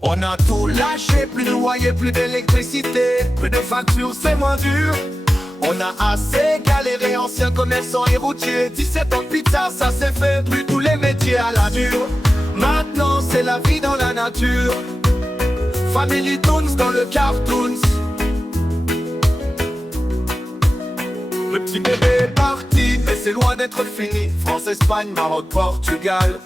On a tout lâché, plus de loyer, plus d'électricité, plus de factures, c'est moins dur. On a assez galéré, anciens commerçants et routiers. 17 ans de pizza, ça s'est fait, plus tous les métiers à la dure. Maintenant c'est la vie dans la nature. Family Toons dans le cartoons. Le petit bébé est parti, mais c'est loin d'être fini. France, Espagne, Maroc, Portugal.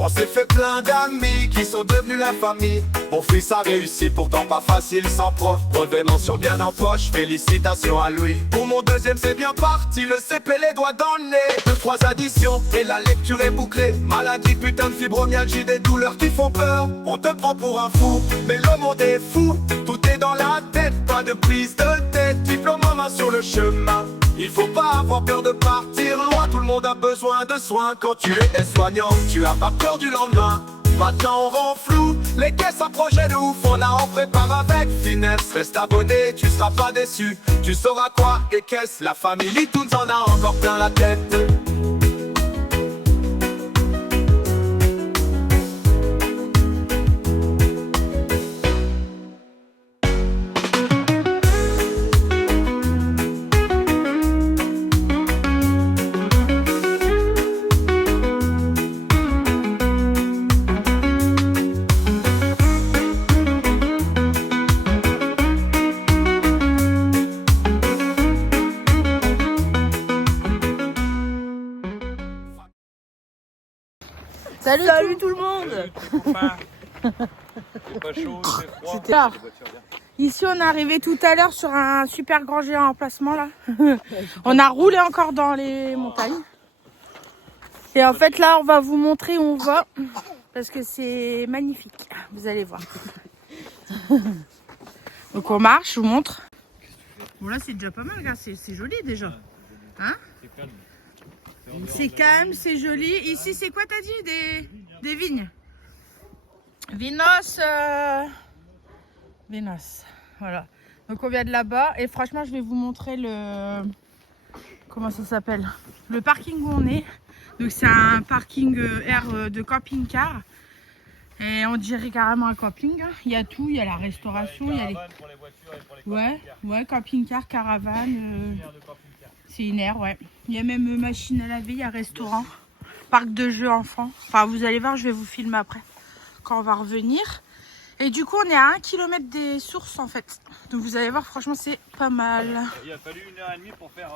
On s'est fait plein d'amis qui sont devenus la famille. Mon fils a réussi, pourtant pas facile sans prof. Brevet mention bien en poche, félicitations à lui. Pour mon deuxième c'est bien parti, le CP les doigts dans le nez. 2-3 additions et la lecture est bouclée. Maladie, putain de fibromyalgie, des douleurs qui font peur. On te prend pour un fou, mais le monde est fou. Tout est dans la tête, pas de prise de tête. Diplôme en main sur le chemin. Il faut pas avoir peur de partir loin, tout le monde a besoin de soins. Quand tu es soignant, tu as pas peur du lendemain. Maintenant on rend flou, les caisses à projet de ouf. On a en prépare avec finesse. Reste abonné, tu seras pas déçu. Tu sauras quoi et qu'est-ce, la famille Toons en a encore plein la tête. Salut tout le monde. C'est pas chaud, c'est froid. C'était tard. Ici on est arrivé tout à l'heure sur un super grand géant emplacement là. On a roulé encore dans les montagnes. Et en fait là on va vous montrer où on va. Parce que c'est magnifique. Vous allez voir. Donc on marche, je vous montre. Bon là c'est déjà pas mal, c'est joli déjà. Hein? C'est calme. C'est calme, c'est joli. Ici, c'est quoi t'as dit? Des vignes. Vinos. Vinos. Voilà. Donc on vient de là-bas. Et franchement, je vais vous montrer le... Comment ça s'appelle? Le parking où on est. Donc c'est un parking air de camping-car. Et on dirait carrément un camping. Il y a tout. Il y a la restauration. Il y a les... pour les voitures et pour les Ouais, camping-car, caravane. C'est une aire, ouais. Il y a même machine à laver, il y a restaurant, parc de jeux enfants. Enfin, vous allez voir, je vais vous filmer après, quand on va revenir. Et du coup, on est à 1 km des sources, en fait. Donc, vous allez voir, franchement, c'est pas mal. Il a fallu 1h30 pour faire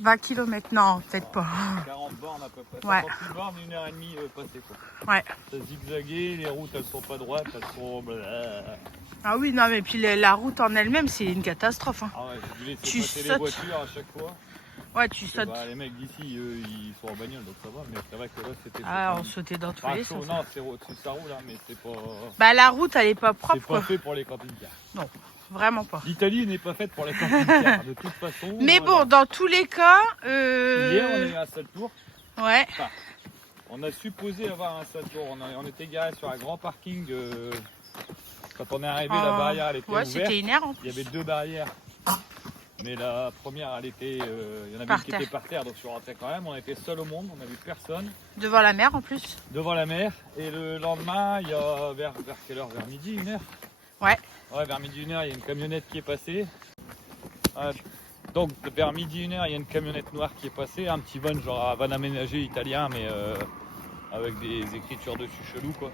20 km, non, peut-être pas. 40 bornes à peu près. Ouais. 50 bornes, 1h30 passées, quoi. Ouais. Ça zigzagué, les routes, elles sont pas droites, elles sont... Ah oui, non, mais puis la route en elle-même, c'est une catastrophe. Hein. Ah ouais, j'ai dû laisser Tu passer les sautes. voitures à chaque fois. Ouais, tu sautes. Bah, les mecs d'ici, eux, ils sont en bagnole, donc ça va. Mais c'est vrai que là, c'était... Ah, on sautait dans tous les sens. Non, ça roule, hein, mais c'est pas... Bah, la route, elle est pas C'est propre, pas quoi. fait pour les camping-cars. Non, vraiment pas. L'Italie n'est pas faite pour les camping-cars, de toute façon. Mais voilà. bon, dans tous les cas... Hier, on est à Saltour. Ouais. Enfin, on a supposé avoir un Saltour. On était garé sur un grand parking. Quand on est arrivé, la barrière elle était ouais, ouverte. c'était une aire en Il plus. y avait 2 barrières. Mais la première, elle était, il y en avait Par une qui terre. était par terre, donc je suis rentré quand même. On était seul au monde, on n'avait personne Devant la mer en plus. devant la mer. Et le lendemain, il y a vers quelle heure? Vers midi, 1h? Ouais. Ouais, vers midi, 1h, il y a une camionnette qui est passée. Donc vers midi, 1h, il y a une camionnette noire qui est passée. Un petit van, genre un van aménagé italien, mais avec des écritures dessus chelou, quoi.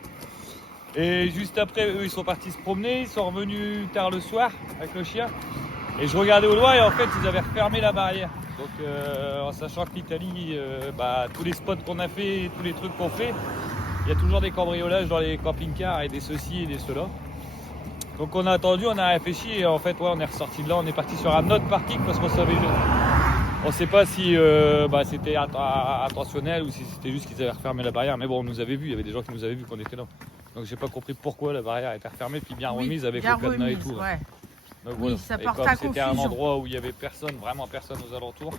Et juste après, eux, ils sont partis se promener. Ils sont revenus tard le soir avec le chien. Et je regardais au loin et en fait, ils avaient refermé la barrière. Donc en sachant que l'Italie, tous les spots qu'on a fait, tous les trucs qu'on fait, il y a toujours des cambriolages dans les camping-cars et des ceci et des cela. Donc on a attendu, on a réfléchi et en fait ouais, on est ressorti de là, on est parti sur un autre parking parce qu'on savait, on sait pas si c'était intentionnel ou si c'était juste qu'ils avaient refermé la barrière. Mais bon, on nous avait vu, il y avait des gens qui nous avaient vu qu'on était là. Donc j'ai pas compris pourquoi la barrière était refermée puis bien remise avec le cadenas et tout. Ouais. Donc, Oui, voilà. ça Et porte comme à c'était un confusion. endroit où il y avait personne, vraiment personne aux alentours,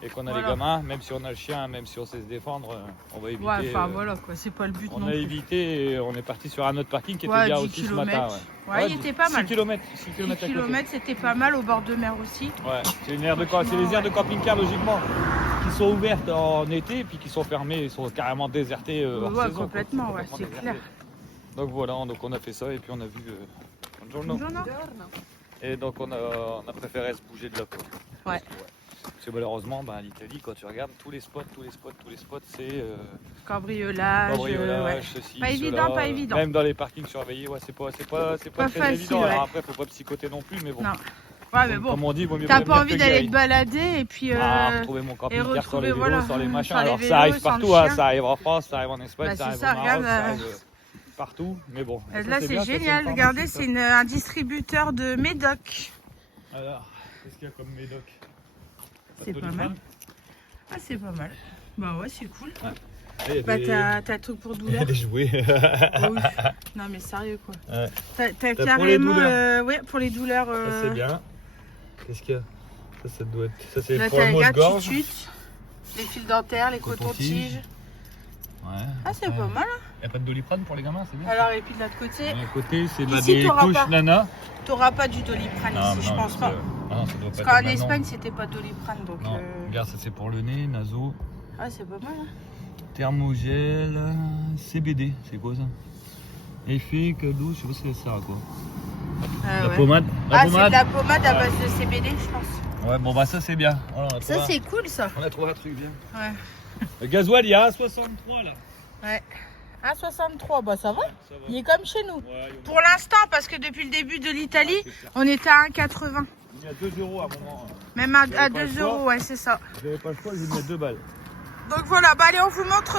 et qu'on a Voilà. les gamins, même si on a le chien, même si on sait se défendre, on va éviter. Ouais, enfin voilà quoi, c'est pas le but On non a plus. évité et on est parti sur un autre parking qui était Ouais, bien 10 aussi ce matin. kilomètres. Ouais, il était pas mal. 6 km, 6 10 km à côté. km, c'était pas mal au bord de mer aussi. Ouais, c'est une aire de c'est les aires de camping-car logiquement qui sont ouvertes en été puis qui sont fermées, ils sont carrément désertées hors Ouais, saison, quoi. complètement, Ils sont ouais, complètement c'est désertés. clair. Donc voilà, donc on a fait ça et puis on a vu. Buongiorno. Buongiorno. Et donc on a préféré se bouger de là quoi. Ouais. Parce que malheureusement, l'Italie, quand tu regardes tous les spots, c'est Cambriolage. cambriolage, Ouais. ceci, Pas évident, cela. pas évident. Même dans les parkings surveillés, ouais, c'est pas très facile, évident. ouais. Alors après, faut pas psychoter non plus, mais bon. Non. Ouais, mais bon. Comme on dit, vaut mieux T'as pas prévenir envie que d'aller guérir. te balader et puis. Retrouver mon camping-car sur les retrouver, vélos, voilà, sur les machins. sur les Alors vélos, ça arrive sans partout, le hein, chien. ça arrive en France, ça arrive en Espagne, Bah, ça c'est arrive ça, au Maroc, regarde, ça arrive partout. Mais bon. Là, ça, c'est bien, ça, génial. une Regardez, pharmacie, c'est un distributeur de médoc. ça. Alors, qu'est-ce qu'il y a comme médoc? C'est pas mal. Ah, c'est pas mal. Bah ouais, c'est cool. Ouais. Bah, t'as le truc pour douleur. des jouets. Oh, oui. Non, mais sérieux, quoi. Ouais. T'as pour les carrément. douleurs. Ouais, pour les douleurs. Ça c'est bien. Qu'est-ce qu'il y a? Ça doit être. Ça c'est Là, pour t'as le les mot de gorge. gratitudes, les fils dentaires, les Coton-tige. cotons-tiges. Ouais. Ah, c'est pas mal. Hein. Il n'y a pas de Doliprane pour les gamins, c'est bien. Alors, et puis de l'autre côté, De l'autre côté, c'est Ici, des t'auras couches pas. nana. t'auras pas du Doliprane ici, je pense pas. Non, ça doit Parce pas qu'en être maintenant. Espagne, c'était pas Doliprane, donc. Non, regarde, ça c'est pour le nez, naso. Ah, c'est pas mal. Hein. Thermogel, CBD, c'est quoi ça? Effet, cadeau, je sais pas si ça sert à quoi. La Ouais. pommade. Ah, c'est de la pommade à base de CBD, je pense. Ouais, bon bah ça c'est bien. Voilà, on a Ça, trouvé c'est cool, ça. on a trouvé un truc bien. Ouais. Le gasoil, il y a 1,63 là. Ouais. 1,63, bah ça va. Ça va. Il est comme chez nous. Ouais, Pour l'instant, parce que depuis le début de l'Italie, on était à 1,80. il y a 2 euros à un moment. Même à J'avais pas 2 le choix. euros, ouais, c'est ça. J'avais pas le choix, je vais mettre 2 balles. Donc voilà, bah allez, on vous montre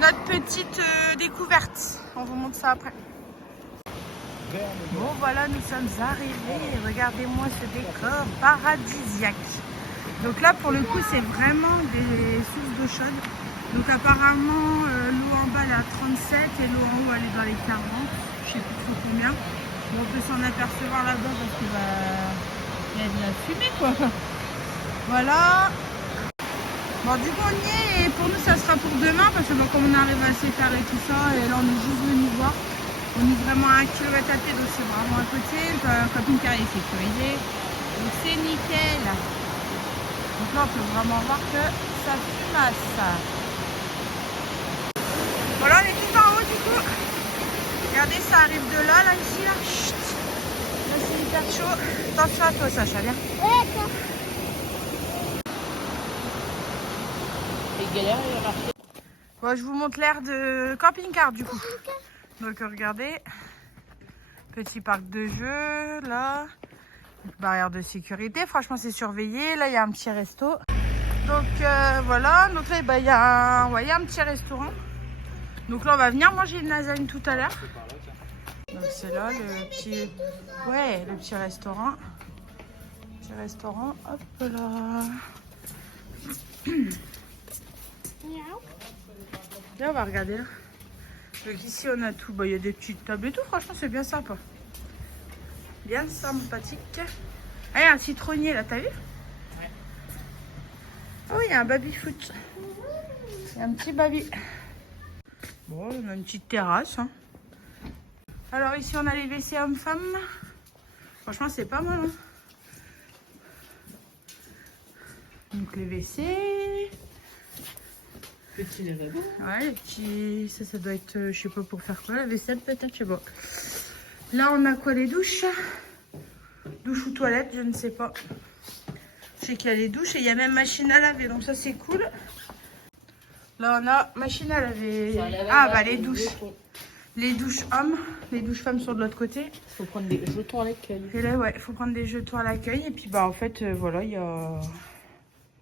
notre petite découverte. On vous montre ça après. Bon, voilà, nous sommes arrivés. Regardez-moi ce décor paradisiaque. Donc là, pour le coup, c'est vraiment des sources d'eau chaude. Donc apparemment, l'eau en bas, elle est à 37 et l'eau en haut, elle est dans les 40. Je sais plus trop combien. Bon, on peut s'en apercevoir là-bas parce qu'il y a de la fumée, quoi. Voilà. Bon, du coup, on y est et pour nous, ça sera pour demain parce que bon, comme on arrive assez tard et tout ça, et là, on est juste venu voir. On est vraiment à 1 km à pied, donc c'est vraiment à côté. Le camping-car est sécurisé. Donc c'est nickel. Donc là, on peut vraiment voir que ça fumasse. Voilà, on est tout en haut du coup. Regardez, ça arrive de là, ici, là. Chut. Là, c'est hyper chaud. Attention à toi, Sacha, viens. Bon, je vous montre l'air de camping-car du coup. Donc regardez, petit parc de jeux, là, barrière de sécurité, franchement c'est surveillé, là il y a un petit resto. Donc voilà, donc là bah, il y a un petit restaurant. Donc là on va venir manger une lasagne tout à l'heure. Donc c'est là le petit restaurant. Petit restaurant, hop là. Là on va regarder là. Donc ici on a tout, il y a des petites tables et tout, franchement c'est bien sympa. Bien sympathique. Ah, il y a un citronnier là, t'as vu? Ouais. Oh, il y a un baby-foot. Il y a un petit baby. Bon, on a une petite terrasse. Hein. Alors ici on a les WC hommes-femmes. Franchement c'est pas mal. Hein. Donc les WC. Petit lavabo. Ouais, les petits... Ça doit être, je sais pas pour faire quoi, la vaisselle peut-être, je sais pas. Là, on a quoi, les douches? Douche ou toilette, je ne sais pas. Je sais qu'il y a les douches et il y a même machine à laver, donc ça, c'est cool. Là, on a machine à laver. Ah, bah, les douches. Les douches hommes, les douches femmes sont de l'autre côté. Il faut prendre des jetons à l'accueil. Et là, ouais, il faut prendre des jetons à l'accueil. Et puis, bah, en fait, voilà, il y a...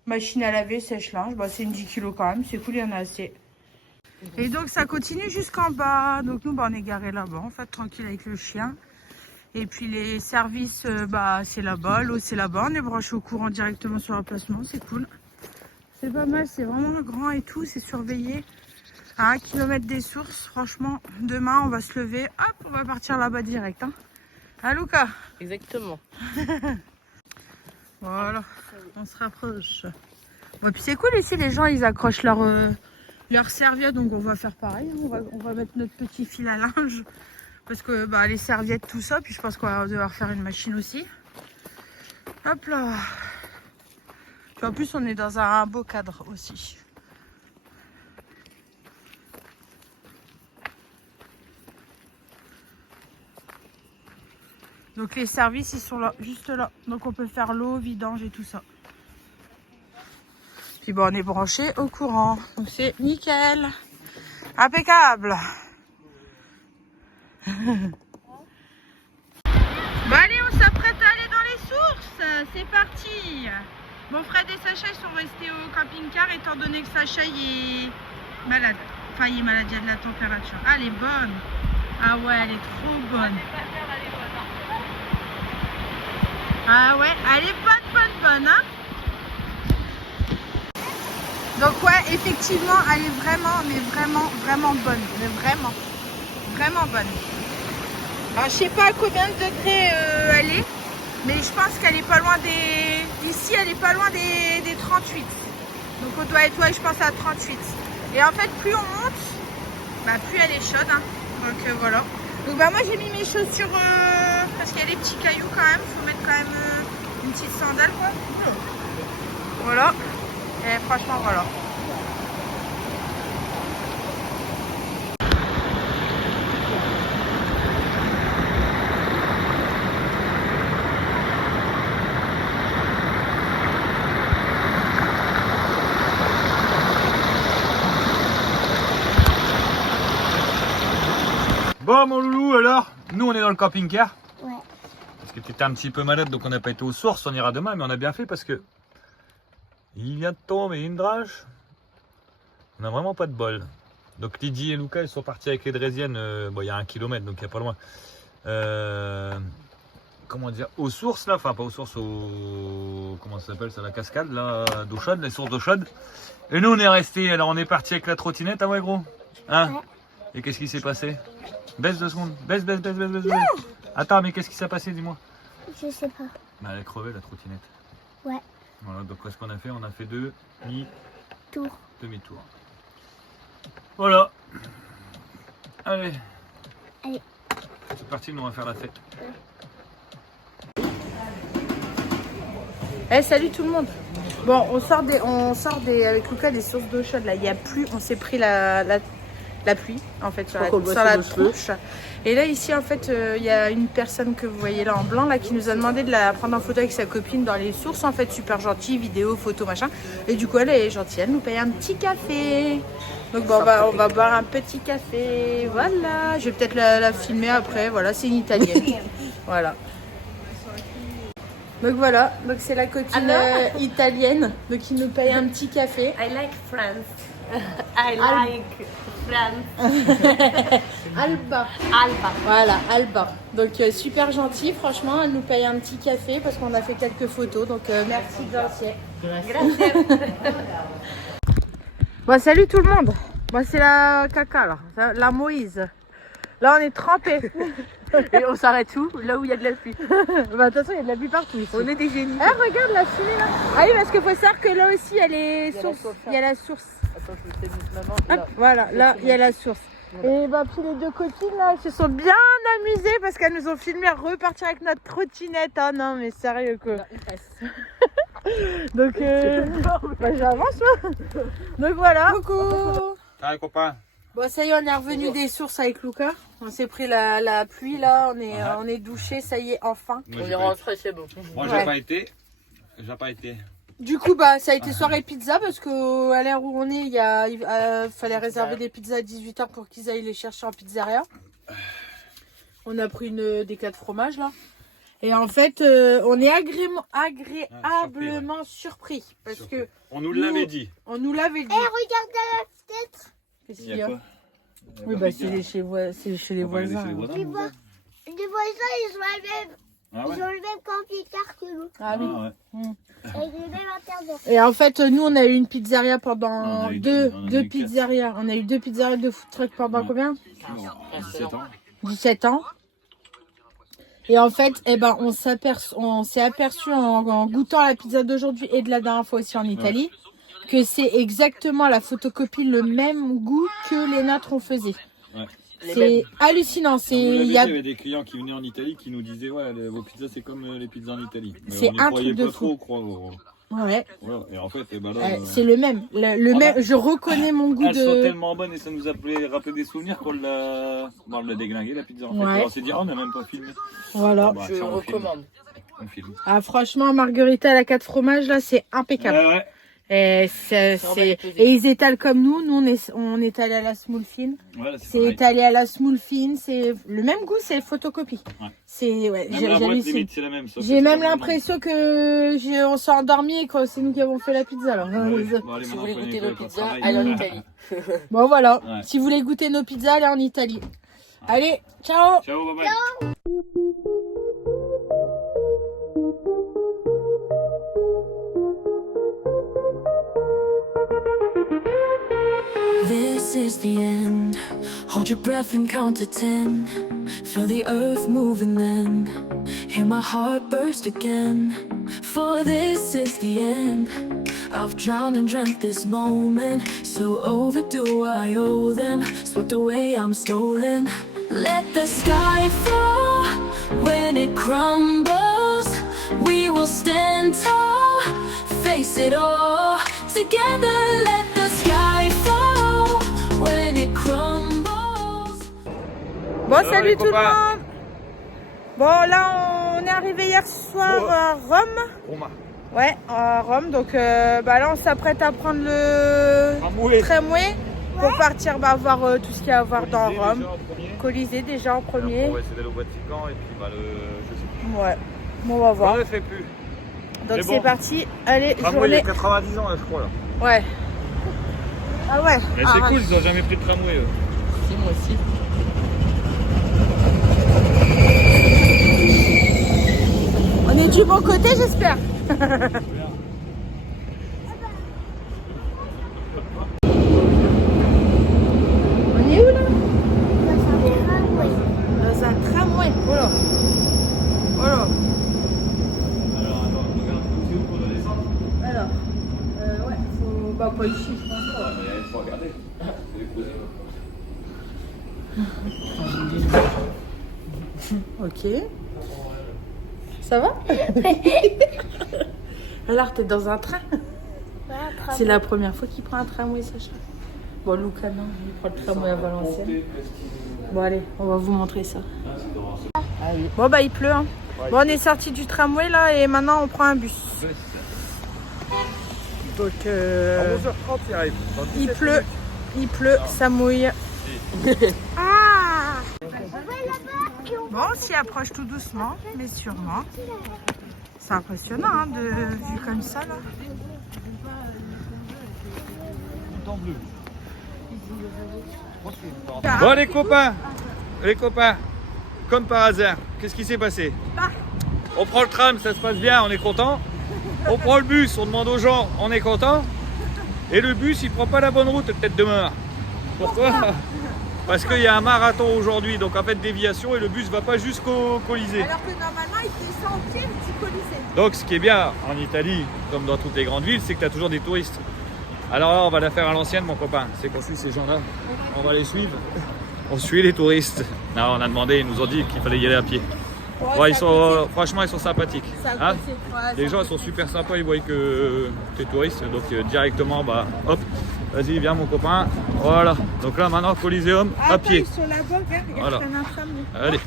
Machine à laver, sèche-linge, bah, c'est une 10 kg quand même, c'est cool, il y en a assez. Et donc ça continue jusqu'en bas, donc nous bah, on est garé là-bas, en fait, tranquille avec le chien. Et puis les services, bah, c'est là-bas, l'eau c'est là-bas, on est branché au courant directement sur l'emplacement, c'est cool. C'est pas mal, c'est vraiment grand et tout, c'est surveillé. À 1 km des sources, franchement, demain on va se lever, hop, on va partir là-bas direct. Hein. Hein Lucas? Exactement. Voilà, on se rapproche. Bon, puis c'est cool ici, les gens ils accrochent leur serviette, donc on va faire pareil. Hein. On va mettre notre petit fil à linge parce que bah, les serviettes, tout ça. Puis je pense qu'on va devoir faire une machine aussi. Hop là. Puis en plus, on est dans un beau cadre aussi. Donc les services ils sont là, juste là. Donc on peut faire l'eau, vidange et tout ça. Puis bon, on est branché au courant. Donc c'est nickel. Impeccable. Bon allez, on s'apprête à aller dans les sources. C'est parti. Bon, Fred et Sacha ils sont restés au camping-car étant donné que Sacha il est malade. Enfin, il est malade, il y a de la température. Ah, elle est bonne. Ah ouais, elle est trop bonne. Ah ouais, elle est bonne, hein. Donc ouais, effectivement, elle est vraiment, mais vraiment bonne. Mais vraiment bonne. Alors, je sais pas à combien de degrés elle est, mais je pense qu'elle est pas loin des... Ici, elle est pas loin des 38. Donc on doit être, ouais, je pense à 38. Et en fait, plus on monte, bah, plus elle est chaude. Hein. Donc voilà. Donc bah moi j'ai mis mes chaussures parce qu'il y a des petits cailloux quand même. Il faut mettre quand même une petite sandale quoi. Voilà. Et franchement voilà. Bon mon loulou, alors, nous on est dans le camping-car. Ouais. Parce que tu étais un petit peu malade, donc on n'a pas été aux sources, on ira demain, mais on a bien fait parce que il vient de tomber une drache. On n'a vraiment pas de bol. Donc Lydie et Lucas, ils sont partis avec les Drésiennes, bon il y a 1 kilomètre, donc il n'y a pas loin. Comment dire, aux sources là, enfin pas aux sources, comment ça s'appelle ça, la cascade là, d'eau chaude, les sources d'eau chaude. Et nous on est restés, alors on est parti avec la trottinette, ah ouais gros, hein. Ouais. Et qu'est-ce qui s'est passé? Baisse 2 secondes, baisse. Attends, mais qu'est-ce qui s'est passé, dis-moi? Je sais pas. Bah, elle a crevé la trottinette. Ouais. Voilà, donc qu'est-ce qu'on a fait? On a fait demi-tour. Voilà. Allez. C'est parti, nous on va faire la fête. Eh salut tout le monde. Bon, on sort avec Lucas des sources d'eau chaude là. Il y a plus, on s'est pris la pluie en fait sur la tronche. Et là ici en fait il y a une personne que vous voyez là en blanc là qui nous a demandé de la prendre en photo avec sa copine dans les sources, en fait super gentille, vidéo, photo machin. Et du coup elle est gentille, elle nous paye un petit café. Donc bon, on va boire un petit café, voilà. Je vais peut-être la filmer après, voilà, c'est une italienne. Voilà. Donc voilà, donc c'est la copine italienne, donc qui nous paye un petit café. I like France. I like France. Alba. Voilà, Alba. Donc super gentil, franchement, elle nous paye un petit café parce qu'on a fait quelques photos. Donc merci Gracias. Bon, salut tout le monde. Bon, c'est la caca là, la Moïse. Là on est trempés. Et on s'arrête où? Là où il y a de la pluie. Bah, de toute façon il y a de la pluie partout ici. On est des génies. Ah regarde la fumée là. Ah oui parce qu'il faut savoir que là aussi il y a les sources. Il y a la source. Attends, je vais te maman. Hop, voilà, là il y a la source. Et bah puis les deux copines là, elles se sont bien amusées parce qu'elles nous ont filmé repartir avec notre trottinette. Ah non mais sérieux quoi. Donc bah, j'avance moi. Donc voilà. Coucou. Salut copain. Bon ça y est, on est revenu des sources avec Lucas. On s'est pris la pluie là, on est douché, ça y est enfin. On est rentré, c'est bon. Moi Ouais. j'ai pas été. Du coup bah ça a été soirée pizza parce qu'à l'heure où on est, il fallait réserver des pizzas à 18h pour qu'ils aillent les chercher en pizzeria. On a pris des 4 fromages là. Et en fait, on est agréablement surpris parce que on nous l'avait dit. on nous l'avait dit. Regarde à la fenêtre. Qu'est-ce Il qu'il y y a a? quoi? Oui bah c'est chez les voisins. Les voisins, ils ont le même camping-car que nous. Ah oui. Avec le même intérieur. Et en fait, nous, on a eu une pizzeria pendant On a eu deux quatre. pizzerias. On a eu 2 pizzerias de food truck pendant combien? 17 ans. 17 ans. Et en fait, eh ben, on s'est aperçu en goûtant la pizza d'aujourd'hui et de la dernière fois aussi en Italie que c'est exactement la photocopie, le même goût que les nôtres on faisait. Ouais. C'est hallucinant. Il y avait des clients qui venaient en Italie qui nous disaient ouais vos pizzas c'est comme les pizzas en Italie. Mais C'est on y un croyait truc de pas fou. trop, Ouais. Ouais, et en fait, bah là, C'est le même. Le même. Je reconnais mon goût elles sont de. tellement bonnes et ça nous a rappelé des souvenirs qu'on l'a déglingué la pizza en fait. Ouais. Et on s'est dit, on n'a même pas filmé. Voilà. Bah, Je tiens, on recommande. filme. On filme. Ah, franchement, Margarita à la 4 fromages, là, c'est impeccable. Ouais. Et, et ils étalent comme nous. Nous, on est allé à la Smulfin. Voilà, C'est étalé à la Smulfin. C'est le même goût, c'est photocopie. Ouais. C'est, ouais, Même la boîte, j'hallucine. limite, c'est la même. sauf J'ai que même c'est pas l'impression que on s'est endormi et que c'est nous qui avons fait la pizza, alors. le même. Ouais. Bon, allez, Si vous maintenant, voulez prenez goûter quoi nos pour pizzas, travail. allez en Italie. Bon, voilà. Ouais. Si vous voulez goûter nos pizzas, allez en Italie. Allez, ciao! Ciao, bye bye. This is the end. Hold your breath and count to 10. Feel the earth moving then. Hear my heart burst again. For this is the end. I've drowned and dreamt this moment. So overdue I owe them. Swept away I'm stolen. Let the sky fall. When it crumbles, we will stand tall. Face it all. Together let the sky fall. When it crumbles. Bon, Alors, salut les tout le copains. monde! Bon, là, on est arrivé hier soir à Rome. Roma. Ouais, à Rome. Donc, là, on s'apprête à prendre le tramway pour partir voir tout ce qu'il y a à voir dans Rome. Colisée déjà en premier. On va essayer d'aller au Vatican et puis je sais plus. Ouais, bon, on va voir. On ne fait plus. Donc, Mais c'est bon. parti. Allez, Tramway, il y a journée. 90 ans là, je crois là. Ouais. Ah ouais. Mais c'est cool, ils ont jamais pris de tramway. Si, moi aussi. On est du bon côté, j'espère. On est où là? Dans un tramway. Voilà. Voilà. Alors attends, regarde, c'est où qu'on doit descendre? Alors, ouais, faut. Bah, pas ici, je pense. Ah, mais il faut regarder. C'est les posés. Ok. Ça va? Alors, t'es dans un train? C'est la première fois qu'il prend un tramway, Sacha. Bon, Luca, non, il prend le tramway à Valenciennes. Bon, allez, on va vous montrer ça. Bon, bah, il pleut. Hein. Bon, on est sorti du tramway là et maintenant on prend un bus. Donc, À 11h30, il arrive. il pleut, ça mouille. Ah! Bon, on s'y approche tout doucement, mais sûrement. C'est impressionnant, hein, de vue comme ça, là. Bon les copains, comme par hasard, qu'est-ce qui s'est passé? On prend le tram, ça se passe bien, on est content. On prend le bus, on demande aux gens, on est content. Et le bus, il prend pas la bonne route, peut-être demain. Pourquoi? Parce qu'il y a un marathon aujourd'hui, donc en fait déviation, et le bus va pas jusqu'au Colisée. Alors que normalement, il fait sortir du Colisée. Donc ce qui est bien en Italie, comme dans toutes les grandes villes, c'est que tu as toujours des touristes. Alors là, on va la faire à l'ancienne, mon copain. C'est qu'on suit ces gens-là. On va les suivre. On suit les touristes. Non, on a demandé, ils nous ont dit qu'il fallait y aller à pied. Ouais, ils sont, franchement, ils sont sympathiques. Hein, les gens ils sont super sympas, ils voient que tu es touriste. Donc directement, bah hop, vas-y, viens mon copain. Voilà. Donc là, maintenant, Coliseum, à pied. Sur la voie, regarde, Voilà. il y a un tramway. Allez.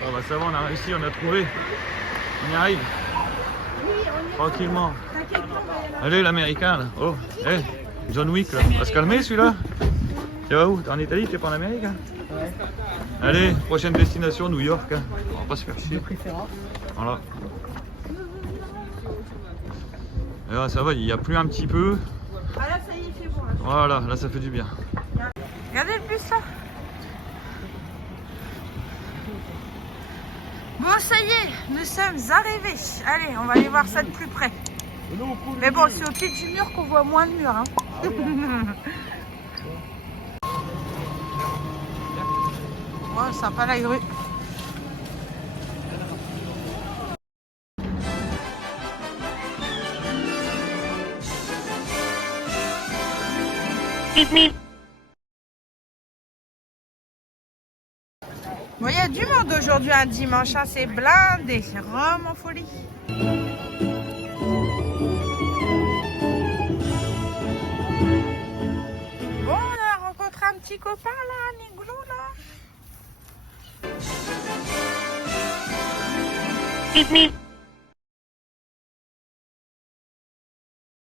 Bon, bah ça va, on a réussi, on a trouvé. On y arrive. Tranquillement. Allez, l'américain là. Oh, hey, John Wick là. On va se calmer celui-là. Tu vas où? T'es en Italie, t'es pas en Amérique hein? Ouais. Allez, prochaine destination, New York. Hein. On va pas se faire chier. Voilà. Et là, ça va, il y a plus un petit peu. Ah là, ça y est, il fait bon. Là. Voilà, là ça fait du bien. Regardez le bus là. Bon, ça y est, nous sommes arrivés. Allez, on va aller voir ça de plus près. Mais bon, c'est au pied du mur qu'on voit moins de murs. Hein. Ouais, sympa la grue. Bon, il y a du monde aujourd'hui, un dimanche, hein, c'est blindé. Rome en folie. petit copain là, Niglou là. Beep, beep.